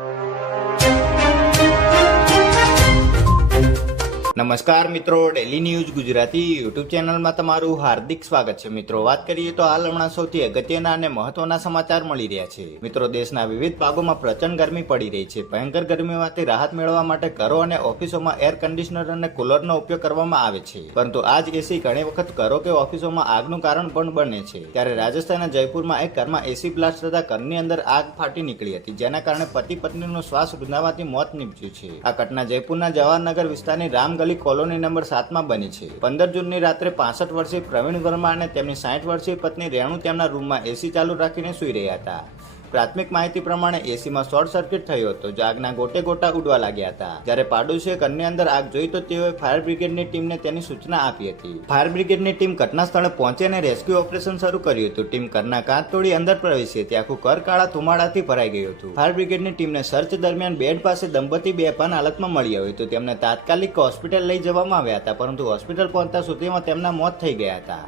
you. નમસ્કાર મિત્રો daily news Gujarati YouTube ચેનલમાં તમારું હાર્દિક સ્વાગત છે. મિત્રો, વાત કરીએ તો હાલ હમણાં સૌથી અગત્યના અને મહત્વના સમાચાર મળી રહ્યા છે. મિત્રો, દેશના વિવિધ ભાગોમાં પ્રચંડ ગરમી પડી રહી છે. ભયંકર ગરમીમાંથી રાહત મેળવવા માટે ઘરો અને ઓફિસોમાં એર કન્ડિશનર અને કુલરનો ઉપયોગ કરવામાં આવે છે. પરંતુ આ જ એસી ઘણી વખત ઘરો કે ઓફિસોમાં આગનું કારણ પણ બને છે. ત્યારે રાજસ્થાનના જયપુરમાં એક ઘરમાં એસી બ્લાસ્ટ થતા ઘરની અંદર આગ ફાટી નીકળી હતી, જેના કારણે પતિ પત્નીનું શ્વાસ રૂંધાવાથી મોત નીપજ્યું છે. આ ઘટના જયપુરના જવાહરનગર વિસ્તારની રામગલી કોલોની નંબર સાતમાં બની છે. પંદર જૂનની રાત્રે પાસઠ વર્ષીય પ્રવીણ વર્મા અને તેમની સાઠ વર્ષીય પત્ની રેણુ તેમના રૂમમાં એસી ચાલુ રાખીને સૂઈ રહ્યા હતા. પ્રાથમિક માહિતી પ્રમાણે એસીમાં શોર્ટ સર્કિટ થયો હતો. જે આગના ગોટે ગોટા ઉડવા લાગ્યા હતા. જ્યારે પાડોશીએ ઘરની અંદર આગ જોઈ તો તેઓએ ફાયર બ્રિગેડની ટીમને તેની સૂચના આપી હતી. ફાયર બ્રિગેડની ટીમ ઘટના સ્થળે પહોંચી અને રેસ્ક્યુ ઓપરેશન શરૂ કર્યું હતું. ટીમ ઘરના કાચ તોડી અંદર પ્રવેશી હતી. આખું કર કાળા ધુમાડાથી ભરાઈ ગયું હતું. ફાયર બ્રિગેડની ટીમને સર્ચ દરમિયાન બેડ પાસે દંપતી બેભાન હાલતમાં મળી આવ્યું હતું. તેમને તાત્કાલિક હોસ્પિટલ લઈ જવામાં આવ્યા હતા, પરંતુ હોસ્પિટલ પહોંચતા સુધીમાં તેમના મોત થઈ ગયા હતા.